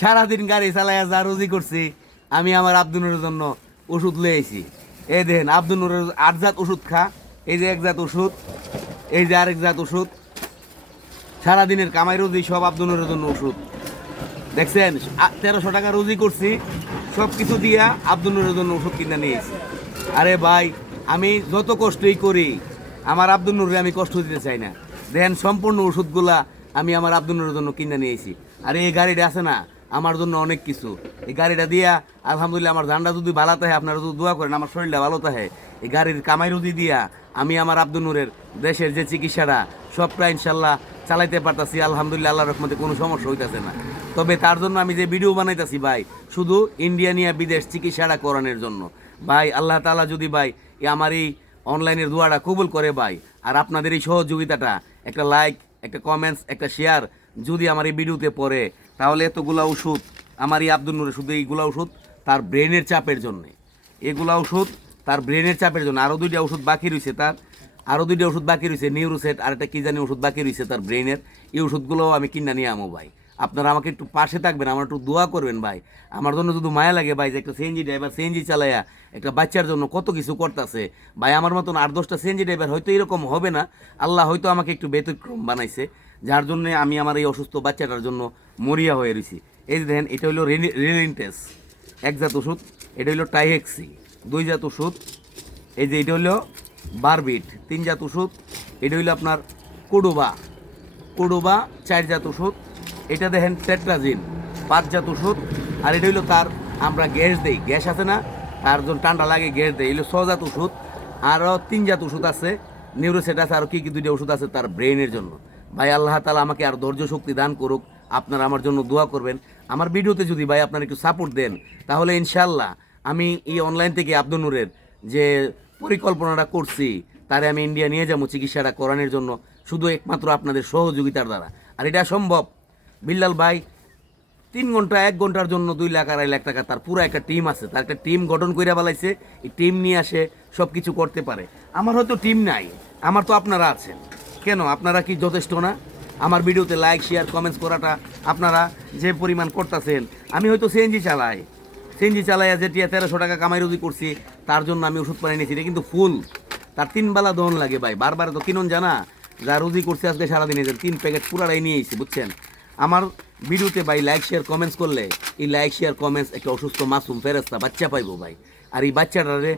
সারাদিন গাড়ি চালাইয়া যা রুজি করছি আমি আমার আব্দুনুরের জন্য ওষুধ লয়ে আইছি। এই দেখেন আব্দুনুরের 8 জাত ওষুধ খা, এই যে 1 জাত ওষুধ, এই যে আরেক জাত ওষুধ। সারাদিনের কামাই রুজি সব আব্দুনুরের জন্য ওষুধ। দেখছেন 1300 টাকা রুজি করছি, সব কিছু দিয়া আব্দুনুরের জন্য ওষুধ কিনে নিয়েছি। আরে ভাই আমি যত কষ্টই করি আমার আব্দুনুরে আমি কষ্ট দিতে চাই না। দেখেন সম্পূর্ণ ওষুধগুলা আমি আমার আব্দুনুরের জন্য কিনে নিয়েছি। আর এই গাড়িটা আছে না আমার জন্য অনেক কিছু। এই গাড়িটা দিয়া আলহামদুলিল্লাহ আমার ধানটা যদি ভালো থাকে, আপনারা যদি দোয়া করেন আমার শরীরটা ভালো থাকে, এই গাড়ির কামাই রুজি দিয়া আমি আমার আব্দুনুরের দেশের যে চিকিৎসাটা সবটা ইনশাল্লাহ চালাইতে পারতাছি। আলহামদুলিল্লাহ আল্লাহর রহমতে কোনো সমস্যা হইতাছে না। তবে তার জন্য আমি যে ভিডিও বানাইতাছি ভাই শুধু ইন্ডিয়া নিয়ে বিদেশ চিকিৎসাটা করানোর জন্য। ভাই আল্লাহ তাআলা যদি ভাই আমার এই অনলাইনের দোয়াটা কবুল করে ভাই, আর আপনাদের এই সহযোগিতাটা একটা লাইক, একটা কমেন্টস, একটা শেয়ার যদি আমার এই ভিডিওতে পড়ে, তাহলে এতগুলা ওষুধ আমার এই আব্দুল শুধু এইগুলা ওষুধ তার ব্রেনের চাপের জন্যে, এগুলা ওষুধ তার ব্রেনের চাপের জন্য। আরও 2টা ওষুধ বাকি রয়েছে, তার আরও 2টা ওষুধ বাকি রয়েছে, নিউরোসেট আর একটা কী জানি ওষুধ বাকি রয়েছে তার ব্রেনের। এই ওষুধগুলোও আমি কিনে নিয়ে আমো ভাই। আপনারা আমাকে একটু পাশে থাকবেন, আমার একটু দোয়া করবেন ভাই। আমার জন্য শুধু মায়া লাগে ভাই যে একটা সিএনজি ড্রাইভার সিএনজি চালায়া একটা বাচ্চার জন্য কত কিছু করতেছে ভাই। আমার মতন 8-10টা সিএনজি ড্রাইভার হয়তো এরকম হবে না, আল্লাহ হয়তো আমাকে একটু ব্যতিক্রম বানাইছে, যার জন্য আমি আমার এই অসুস্থ বাচ্চাটার জন্য মরিয়া হয়ে রয়েছি। এই যে দেখেন এটা হলো রেনিনটেস 1 জাত ওষুধ, এটা হলো টাইহেক্সি 2 জাত ওষুধ, এই যে এটা হলো বারবিট 3 জাত ওষুধ, এটা হইলো আপনার কোডোবা 4 জাত ওষুধ, এটা দেখেন টেট্রাজিন 5 জাত ওষুধ, আর এটা হইলো তার আমরা গ্যাস দেই, গ্যাস আছে না তার জন্য ঠান্ডা লাগে গ্যাস দেয়, এগুলো 6 জাত ওষুধ। আরও 3 জাত ওষুধ আছে, নিউরোসেট আছে, আরও কী 2টা ওষুধ আছে তার ব্রেনের জন্য। ভাই আল্লাহ তাআলা আমাকে আর ধৈর্য শক্তি দান করুক। আপনারা আমার জন্য দোয়া করবেন। আমার ভিডিওতে যদি ভাই আপনারা একটু সাপোর্ট দেন, তাহলে ইনশাল্লাহ আমি এই অনলাইন থেকে আব্দুল নূরের যে পরিকল্পনাটা করছি তারে আমি ইন্ডিয়া নিয়ে যাবো চিকিৎসাটা করানোর জন্য, শুধু একমাত্র আপনাদের সহযোগিতার দ্বারা। আর এটা সম্ভব। বিল্লাল ভাই 3 ঘন্টা 1 ঘন্টার জন্য 2 লাখ 2.5 লাখ টাকা, তার পুরো একটা টিম আছে, তার একটা টিম গঠন করে বলাইছে, এই টিম নিয়ে আসে সব কিছু করতে পারে। আমার হয়তো টিম নাই, আমার তো আপনারা আছেন। কেন আপনারা কি যথেষ্ট না? আমার ভিডিওতে লাইক শেয়ার কমেন্টস করাটা আপনারা যে পরিমাণ করতেছেন, আমি হয়তো সিএনজি চালাই, সিএনজি চালাইয়া যেটি 1300 টাকা কামাই রুজি করছি, তার জন্য আমি ওষুধ পানি নিয়েছি, এটা কিন্তু ফুল, তার 3 বেলা দহন লাগে ভাই। বারবার তো কিনুন জানা, যা রুজি করছে আজকে সারাদিনে 3 প্যাকেট পুরাটাই নিয়ে এসেছি, বুঝছেন। আমার ভিডিওতে ভাই লাইক শেয়ার কমেন্টস করলে এই লাইক শেয়ার কমেন্টস একটা অসুস্থ মাসুম ফেরেস্তা বাচ্চা পাইবো ভাই। আর এই বাচ্চাটারে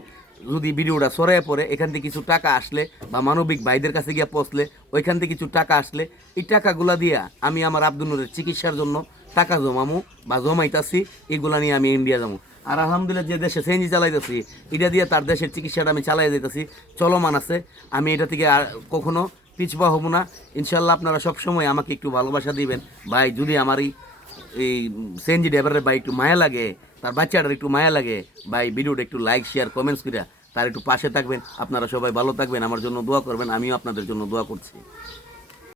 যদি ভিডিওটা সরাইয়া পড়ে এখান থেকে কিছু টাকা আসলে বা মানবিক ভাইদের কাছে গিয়ে পৌঁছলে ওইখান থেকে কিছু টাকা আসলে এই টাকাগুলা দিয়া আমি আমার আব্দুল নূরের চিকিৎসার জন্য টাকা জমামু বা জমাইতাছি, এগুলা নিয়ে আমি ইন্ডিয়া যাবো। আর আলহামদুলিল্লাহ যে দেশে সিএনজি চালাইতেছি এটা দিয়ে তার দেশের চিকিৎসাটা আমি চালাই যেতেছি, চলমান আছে। আমি এটা থেকে আর কখনো পিছপা হব না ইনশাল্লাহ। আপনারা সবসময় আমাকে একটু ভালোবাসা দিবেন ভাই। যদি আমার এই সিএনজি ড্রাইভারের ভাই একটু মায়া লাগে, তার বাচ্চাটার একটু মায়া লাগে ভাই, ভিডিওটা একটু লাইক শেয়ার কমেন্টস করে তার একটু পাশে থাকবেন। আপনারা সবাই ভালো থাকবেন, আমার জন্য দোয়া করবেন, আমিও আপনাদের জন্য দোয়া করছি।